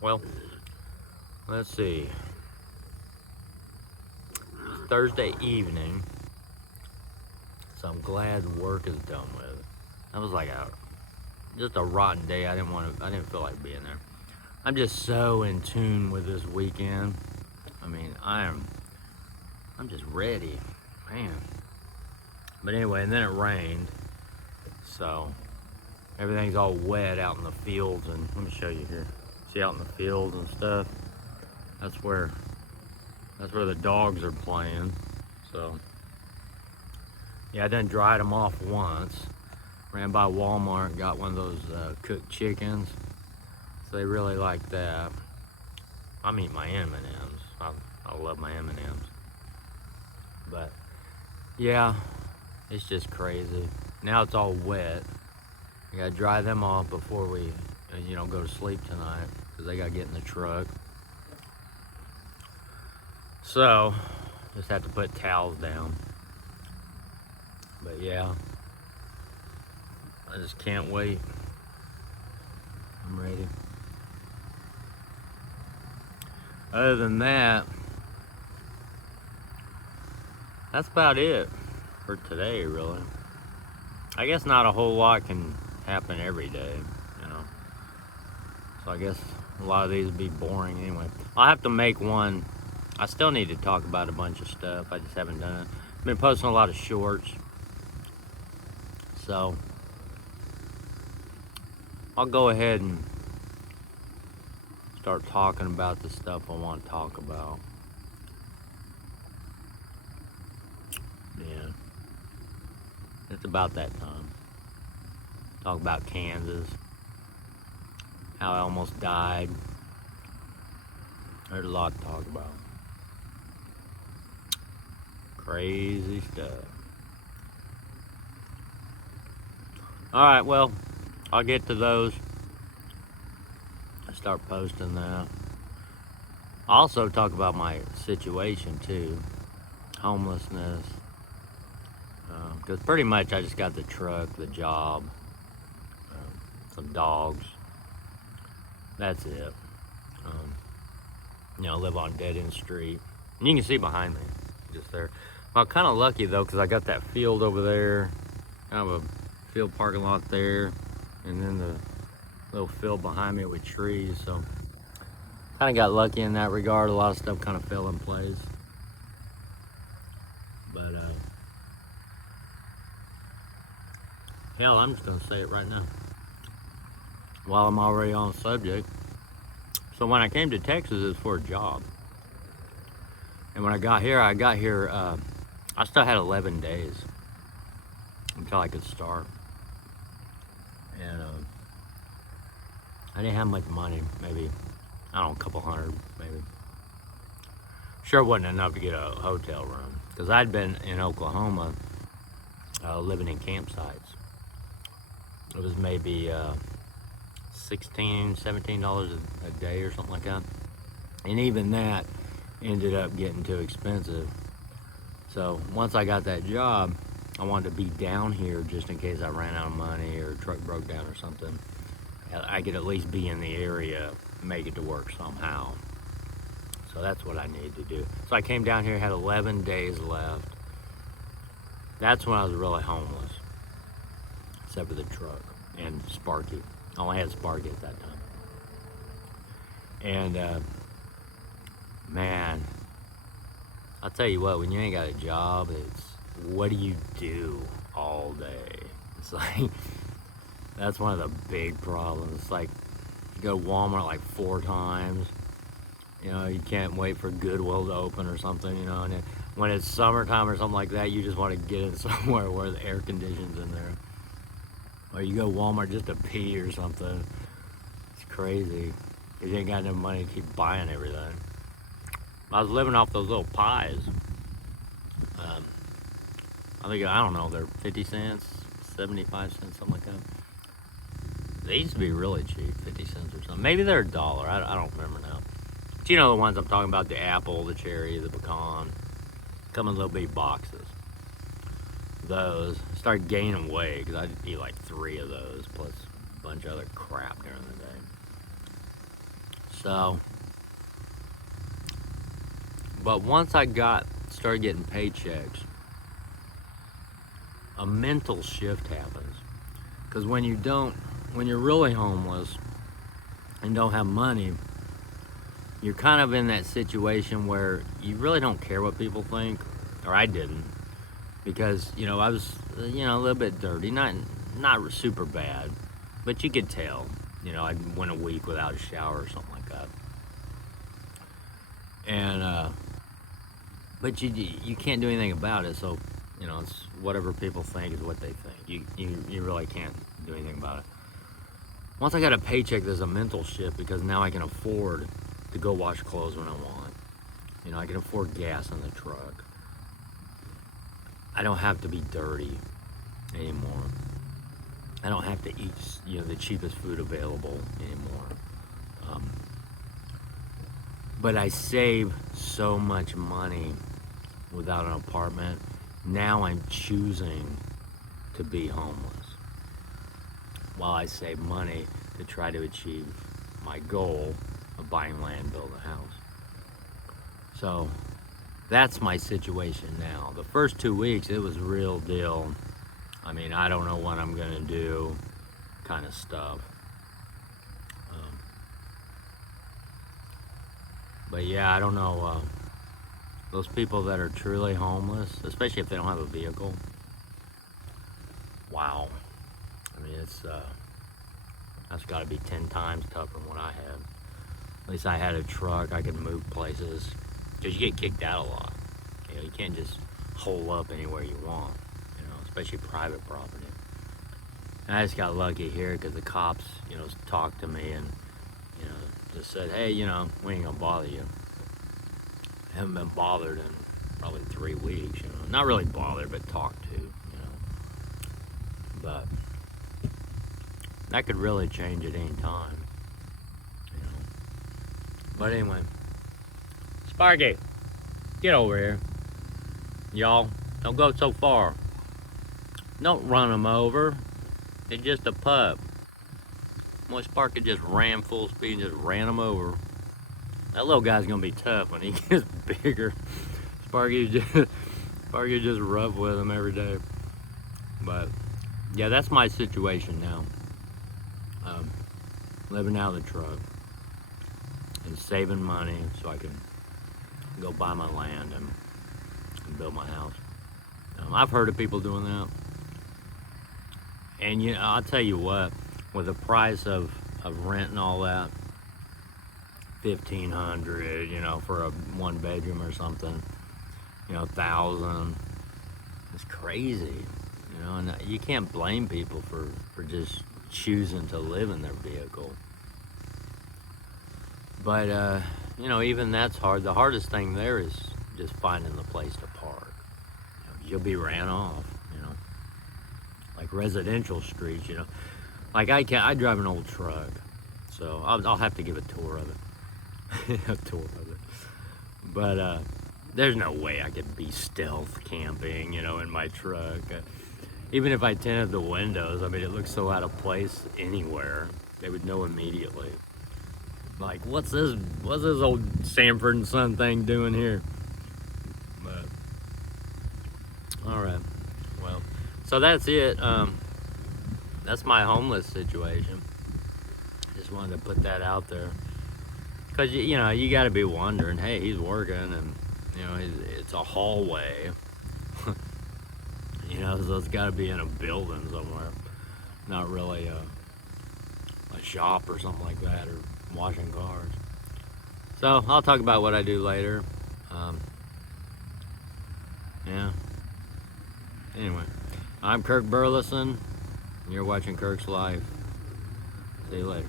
Well, let's see. It's Thursday evening, so I'm glad work is done with. That was like just a rotten day. I didn't feel like being there. I'm just so in tune with this weekend. I mean, I'm just ready, man. But anyway, and then it rained, so everything's all wet out in the fields. And let me show you here. See out in the fields and stuff. That's where the dogs are playing. So yeah, I done dried them off once. Ran by Walmart, got one of those cooked chickens. So they really like that. I'm eating my M&Ms. I love my M&Ms. But yeah, it's just crazy. Now it's all wet. I gotta dry them off before we, go to sleep tonight because they gotta get in the truck. So just have to put towels down. But yeah, I just can't wait. I'm ready. Other than that, that's about it for today, really. I guess not a whole lot can happen every day, you know. So I guess a lot of these would be boring anyway. I'll have to make one. I still need to talk about a bunch of stuff. I just haven't done it. I've been posting a lot of shorts. So I'll go ahead and start talking about the stuff I want to talk about. Yeah. It's about that time. Talk about Kansas. How I almost died. There's a lot to talk about. Crazy stuff. Alright, well, I'll get to those. I start posting that. I'll also talk about my situation too. Homelessness. Because pretty much I just got the truck, the job, some dogs. That's it. I live on Dead End Street. And you can see behind me, just there. Well, kind of lucky though, because I got that field over there. Kind of a field parking lot there. And then the little field behind me with trees. So, kind of got lucky in that regard. A lot of stuff kind of fell in place. But, hell, I'm just going to say it right now. While I'm already on the subject. So when I came to Texas, it was for a job. And when I got here, I still had 11 days until I could start. And I didn't have much money, maybe, I don't know, a couple hundred, maybe. Sure wasn't enough to get a hotel room. Because I'd been in Oklahoma living in campsites. It was maybe $16, $17 a day or something like that. And even that ended up getting too expensive. So once I got that job, I wanted to be down here just in case I ran out of money or truck broke down or something. I could at least be in the area, make it to work somehow. So that's what I needed to do. So I came down here, had 11 days left. That's when I was really homeless, except for the truck and Sparky. I only had Sparky at that time. And man, I'll tell you what, when you ain't got a job, it's what do you do all day? It's like, that's one of the big problems. It's like, you go to Walmart like 4 times. You can't wait for Goodwill to open or something, and when it's summertime or something like that, you just want to get in somewhere where the air conditioning's in there. Or you go to Walmart just to pee or something. It's crazy. You ain't got enough money to keep buying everything. I was living off those little pies. I don't know, they're 50 cents, 75 cents, something like that. They used to be really cheap, 50 cents or something. Maybe they're $1. I don't remember now. But you know the ones I'm talking about, the apple, the cherry, the pecan. Come in little bitty boxes. Those. I started gaining weight because I'd eat like 3 of those plus a bunch of other crap during the day. So, but once I started getting paychecks, a mental shift happens. Because when you're really homeless and don't have money, you're kind of in that situation where you really don't care what people think, or I didn't, because I was a little bit dirty, not super bad, but you could tell. I went a week without a shower or something like that, and but you can't do anything about it. So it's whatever people think is what they think. You really can't do anything about it. Once I got a paycheck, there's a mental shift, because now I can afford to go wash clothes when I want. I can afford gas in the truck. I don't have to be dirty anymore. I don't have to eat the cheapest food available anymore. But I save so much money without an apartment. Now I'm choosing to be homeless while I save money to try to achieve my goal of buying land, building a house. So that's my situation now. The first 2 weeks, it was real deal. I mean, I don't know what I'm gonna do kind of stuff. But yeah, I don't know. Those people that are truly homeless, especially if they don't have a vehicle, wow. I mean, that's got to be 10 times tougher than what I had. At least I had a truck. I could move places, because you get kicked out a lot. You can't just hole up anywhere you want, especially private property. And I just got lucky here, because the cops, talked to me and, just said, hey, we ain't gonna bother you. I haven't been bothered in probably 3 weeks, Not really bothered, but talked to, But that could really change at any time, But anyway, Sparky, get over here. Y'all, don't go so far. Don't run them over. It's just a pup. Boy, Sparky just ran full speed and just ran him over. That little guy's gonna be tough when he gets bigger. Sparky's just rough with him every day. But yeah, that's my situation now. Living out of the truck and saving money so I can go buy my land and build my house. I've heard of people doing that. And I'll tell you what, with the price of rent and all that, $1,500, for a 1-bedroom or something, $1,000. It's crazy, and you can't blame people for just choosing to live in their vehicle. But even that's hard. The hardest thing there is just finding the place to park. You'll be ran off, like residential streets, Like I drive an old truck, so I'll have to give a tour of it. A tour of it. But there's no way I could be stealth camping, in my truck. Even if I tinted the windows, I mean, it looks so out of place anywhere. They would know immediately. Like, what's this old Sanford and Son thing doing here? But all right, well, so that's it. That's my homeless situation. Just wanted to put that out there, because you got to be wondering, hey, he's working, and it's a hallway. So it's got to be in a building somewhere, not really a shop or something like that, or washing cars. So I'll talk about what I do later. Yeah. Anyway, I'm Kirk Burleson. You're watching Kirk's Life. See you later.